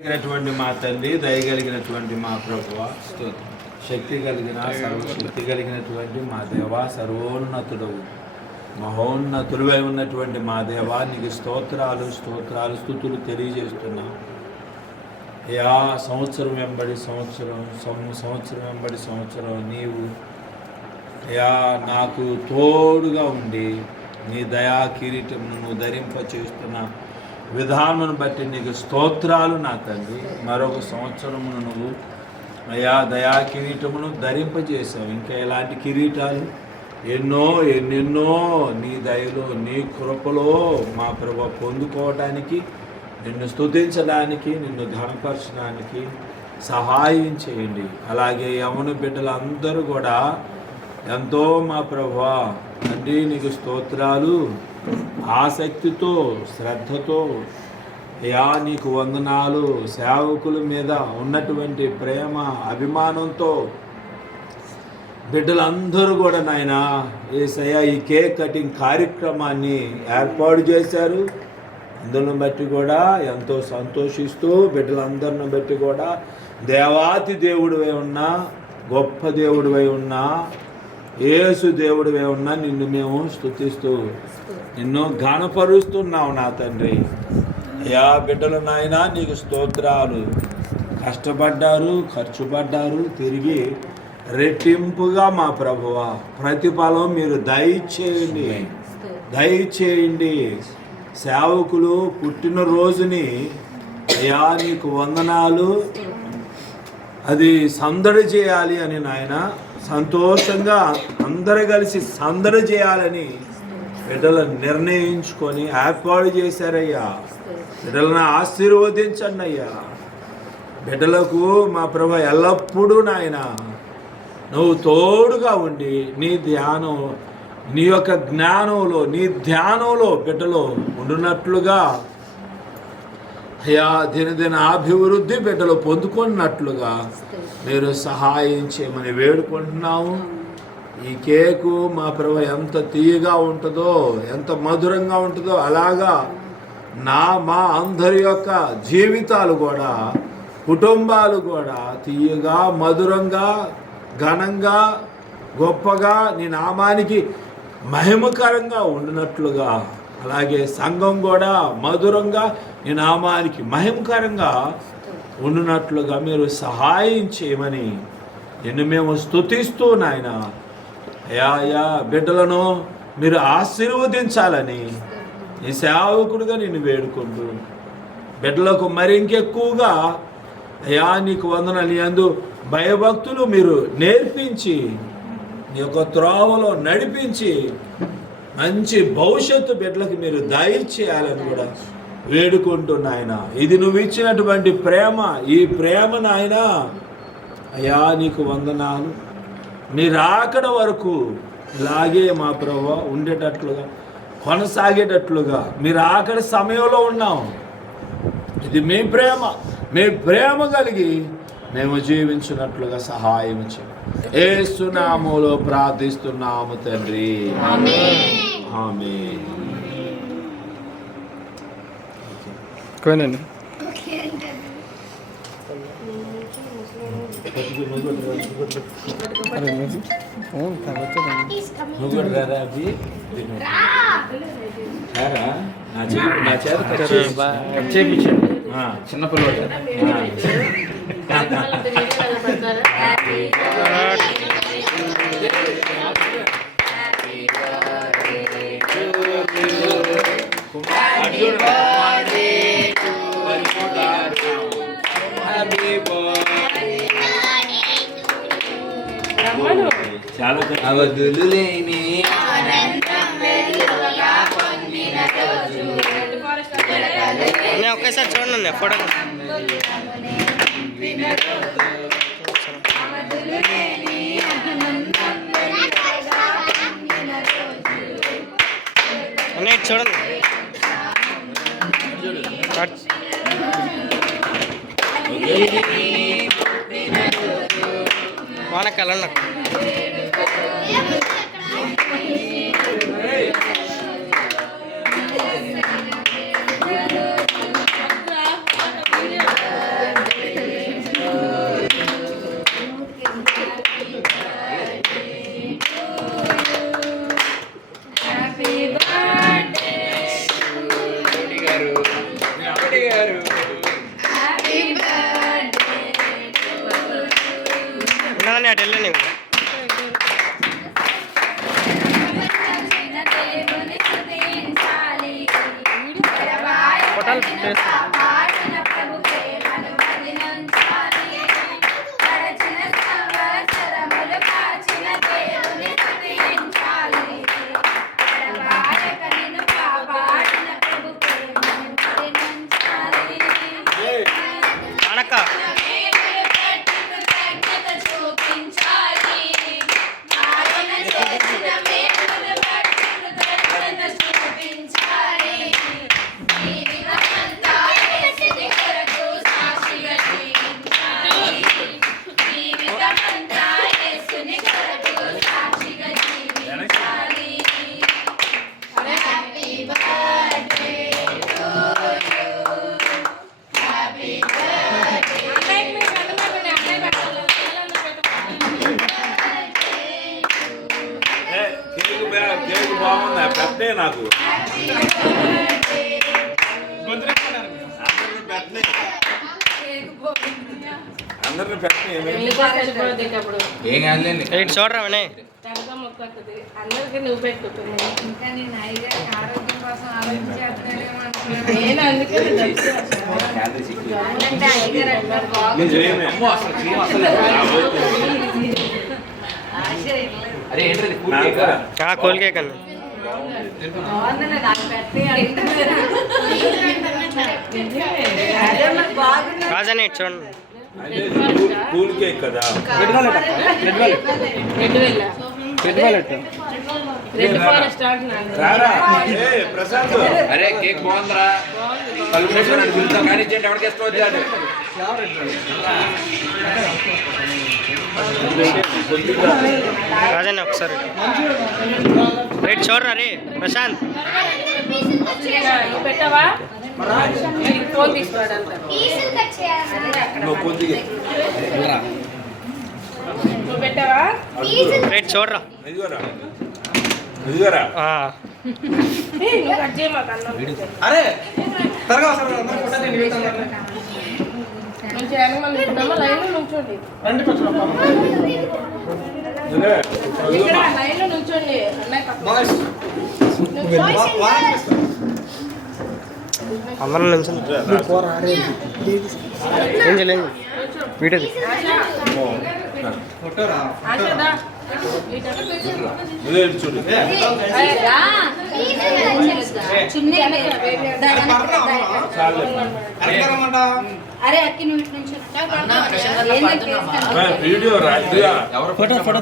కలిగినటువంటి మా తండ్రి, దయగలిగినటువంటి మా ప్రభువ, శక్తి కలిగిన సర్వశక్తి కలిగినటువంటి మా దేవ, సర్వోన్నతుడవు మహోన్నతుడివై ఉన్నటువంటి మా దేవ, నీకు స్తోత్రాలు స్తోత్రాలు స్తుతులు తెలియజేస్తున్నాం. యా సంవత్సరం వెంబడి సంవత్సరం నీవు యా నాకు తోడుగా ఉండి నీ దయా కిరీటమును ధరింపచేస్తున్న విధానం బట్టి నీకు స్తోత్రాలు నా తండ్రి. మరొక సంవత్సరమును నువ్వు అయా దయా కిరీటమును ధరింపజేశావు. ఇంకా ఎలాంటి కిరీటాలు ఎన్నెన్నో నీ దయలో నీ కృపలో మా ప్రభు పొందుకోవడానికి, నిన్ను స్తుతించడానికి, నిన్ను ఘనపరచడానికి సహాయం చేయండి. అలాగే యవన బిడ్డలందరూ కూడా ఎంతో మా ప్రభువా తండ్రి నీకు స్తోత్రాలు, ఆసక్తితో శ్రద్ధతో యా నీకు వందనాలు, సేవకుల మీద ఉన్నటువంటి ప్రేమ అభిమానంతో బిడ్డలందరూ కూడా నాయన యేసయ్య ఈ కేక్ కటింగ్ కార్యక్రమాన్ని ఏర్పాటు చేశారు. అందును బట్టి కూడా ఎంతో సంతోషిస్తూ బిడ్డలందరిని బట్టి కూడా దేవాతి దేవుడివై ఉన్నా, గొప్ప దేవుడివై ఉన్నా, యేసు దేవుడివై ఉన్నా నిన్ను మేము స్తుతిస్తూ నిన్ను ఘనపరుస్తున్నావు నా తండ్రి. యా బిడ్డలు నాయన నీకు స్తోత్రాలు. కష్టపడ్డారు, ఖర్చు పడ్డారు, తిరిగి రెట్టింపుగా మా ప్రభువా ప్రతిఫలం మీరు దయచేయండి. సేవకులు పుట్టినరోజుని అయ్యా నీకు వందనాలు, అది సందడి చేయాలి అని నాయన, సంతోషంగా అందరు కలిసి సందడి చేయాలని బిడ్డలను నిర్ణయించుకొని ఏర్పాటు చేశారయ్యా. బిడ్డలను ఆశీర్వదించండి అయ్యా. బిడ్డలకు మా ప్రభు ఎల్లప్పుడూ నాయన నువ్వు తోడుగా ఉండి నీ యొక్క జ్ఞానంలో, నీ ధ్యానంలో బిడ్డలో ఉండునట్లుగా అయ్యా దినదిన అభివృద్ధి బిడ్డలు పొందుకున్నట్లుగా మీరు సహాయం చేయమని వేడుకుంటున్నాము. ఈ కేకు మా ప్రభు ఎంత తీయగా ఉంటుందో, ఎంత మధురంగా ఉంటుందో అలాగా మా అందరి యొక్క జీవితాలు కూడా, కుటుంబాలు కూడా తీయగా, మధురంగా, ఘనంగా, గొప్పగా నీ నామానికి మహిమకరంగా ఉండినట్లుగా, అలాగే సంఘం కూడా మధురంగా నీ నామానికి మహిమకరంగా ఉండినట్లుగా మీరు సహాయం చేయమని నిన్ను మేము స్తుతిస్తూ నాయన అయా బిడ్డలను మీరు ఆశీర్వదించాలని నీ సేవకుడుగా నిన్ను వేడుకుంటూ బిడ్డలకు మరి ఇంకెక్కువగా అయా నీకు వందనాలు, నీ యందు భయభక్తులు మీరు నేర్పించి నీ యొక్క త్రోవలో నడిపించి మంచి భవిష్యత్తు బిడ్డలకు మీరు దయచేయాలని కూడా వేడుకుంటూ నాయన, ఇది నువ్వు ఇచ్చినటువంటి ప్రేమ, ఈ ప్రేమ నాయన అయ్యా నీకు వందనాలు. మీరు అక్కడ వరకు ఇలాగే మా ప్రభు ఉండేటట్లుగా, కొనసాగేటట్లుగా మీరు ఆఖరి సమయంలో ఉన్నాం. ఇది మీ ప్రేమ కలిగి మేము జీవించినట్లుగా సహాయం చేయండి. యేసు నామములో ప్రార్థిస్తున్నాము తండ్రి, ఆమేన్. కోనండి చేపించండి చిన్నపిల్లలు. చాలా అవధులు లేని ఒకేసారి చూడండి ఫోటో. చూడండి వానకాలం వెళ్ళని అటు వెళ్ళని ఫోటోలు అనక్క కేక్ బాగుంది పెట్టే నాకు అందరిని పెట్టే ఏం కాదులేండి. ఇటు చూడరా వినయ్ అందరికి నువ్వు పెట్టుకుంటుంది ఇంకా నేను ఐడియా ఆరోగ్యం కోసం ఆలోచించేస్తానేమో నేను అందుకే అంటే ఐడియా అంటారు నిజమే. అమ్మో, అసలు క్రీమ్ అసలు లేదు. అరే ఏంటది కూల్ నాకు కేకా? కూడా. కూల్ కేక్ అన్న బాగుందనే నాకు పెట్టి అదే నాకు బాగుంది రాజానే ఇటు చూడండి అంటే ఇది కూల్ కేక్ కదా రెడ్ ఫారెస్ట్ అంటున్నాను రారా ఏ ప్రశాంత్ అరే కేక్ బాగుందిరా కలుపు వేసుకున్నాడు పిలుద్దాం కానీ ఇచ్చేయండి ఎవరికి ఇష్టం వచ్చాడు రాజానే ఒకసారి రైట్ చూడరా రే ప్రశాంత్ నువ్వు పెట్టావా ఫోన్ తీసుకోవడానికి నువ్వు కొద్దిగా నువ్వు పెట్టావా రైట్ చూడరా ఇదిగోరా ఇదిగోరా నువ్వు కట్ చేయమాకు అన్నం అరే త్వరగా వస్తారు అందరూ ఫోటో తీయండి, మిగతా అందరూ. నుంచి యానిమల్ ఉంటున్నామా లైన్ లో నుంచోండి రండి కొంచెం ఇదే, ఇక్కడ ఇదిగోమా. లైన్ లో నుంచోండి అన్నయ్య పక్కన. బాయ్స్ అందరం నుంచి ఏం చేయలేదు వీడియోది ఫోటో రా ఆశదా ఇదే చూడు చున్నీ చాలు అరే అక్కి నువ్వు ఇటు నుంచి వీడియో రా ఇదిగా. ఎవరు ఫోటో